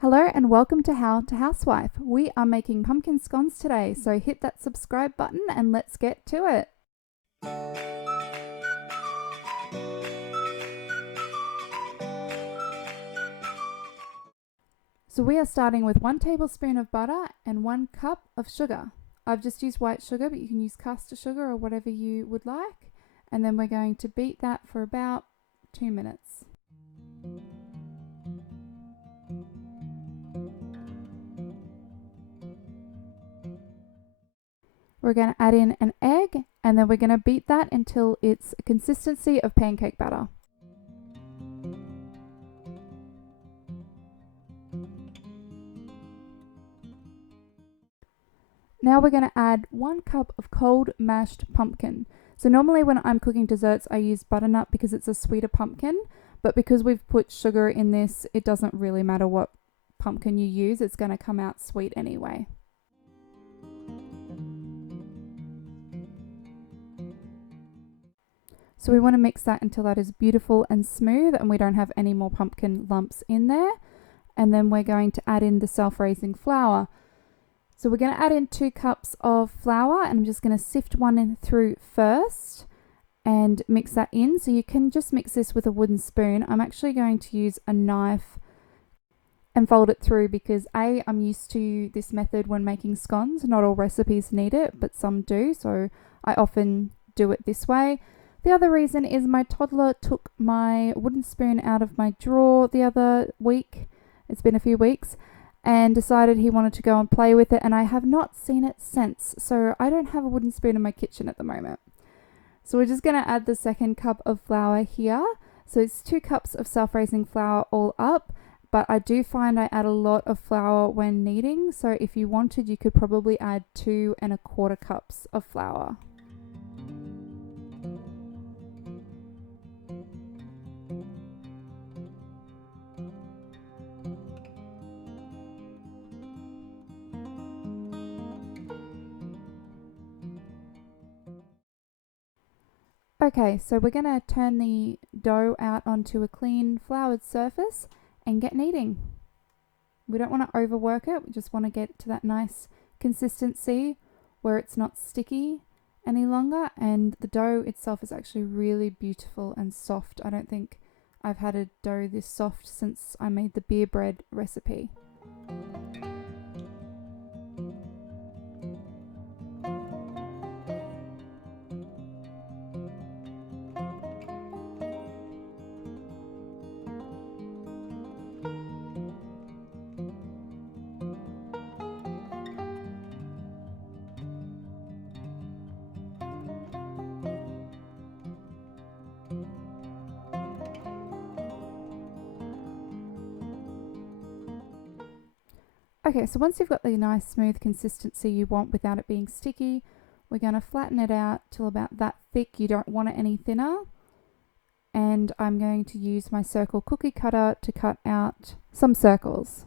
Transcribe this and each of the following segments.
Hello and welcome to How to Housewife. We are making pumpkin scones today, so hit that subscribe button and let's get to it. So we are starting with 1 tablespoon of butter and 1 cup of sugar. I've just used white sugar, but you can use caster sugar or whatever you would like. And then we're going to beat that for about 2 minutes. We're going to add in an egg and then we're going to beat that until it's a consistency of pancake batter. Now we're going to add 1 cup of cold mashed pumpkin. So normally when I'm cooking desserts I use butternut because it's a sweeter pumpkin, but because we've put sugar in this, it doesn't really matter what pumpkin you use, it's going to come out sweet anyway. So we want to mix that until that is beautiful and smooth and we don't have any more pumpkin lumps in there. And then we're going to add in the self-raising flour. So we're going to add in 2 cups of flour and I'm just going to sift one in through first and mix that in. So you can just mix this with a wooden spoon. I'm actually going to use a knife and fold it through because I'm used to this method when making scones. Not all recipes need it, but some do. So I often do it this way. The other reason is my toddler took my wooden spoon out of my drawer the other week. It's been a few weeks. And decided he wanted to go and play with it, and I have not seen it since. So I don't have a wooden spoon in my kitchen at the moment. So we're just going to add the 2nd cup of flour here. So it's 2 cups of self-raising flour all up, but I do find I add a lot of flour when kneading. So if you wanted, you could probably add 2 1/4 cups of flour. Okay, so we're going to turn the dough out onto a clean floured surface and get kneading. We don't want to overwork it, we just want to get to that nice consistency where it's not sticky any longer, and the dough itself is actually really beautiful and soft. I don't think I've had a dough this soft since I made the beer bread recipe. Okay, so once you've got the nice smooth consistency you want without it being sticky, we're going to flatten it out till about that thick. You don't want it any thinner. And I'm going to use my circle cookie cutter to cut out some circles.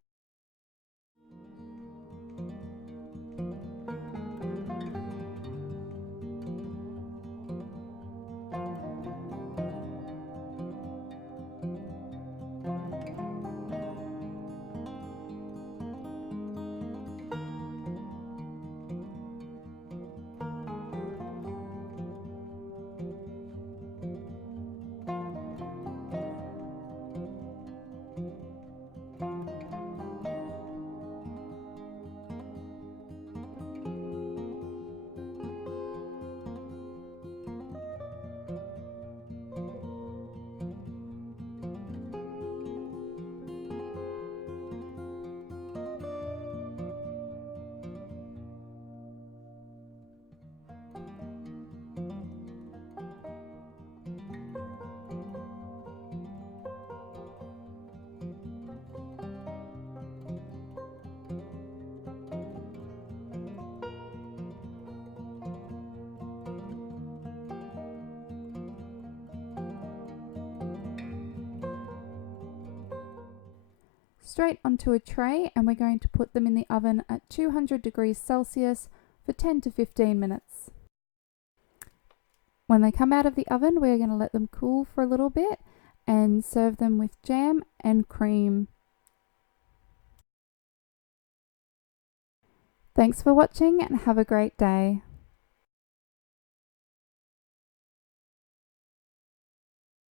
Straight onto a tray, and we're going to put them in the oven at 200 degrees Celsius for 10 to 15 minutes. When they come out of the oven, we're going to let them cool for a little bit and serve them with jam and cream. Thanks for watching and have a great day.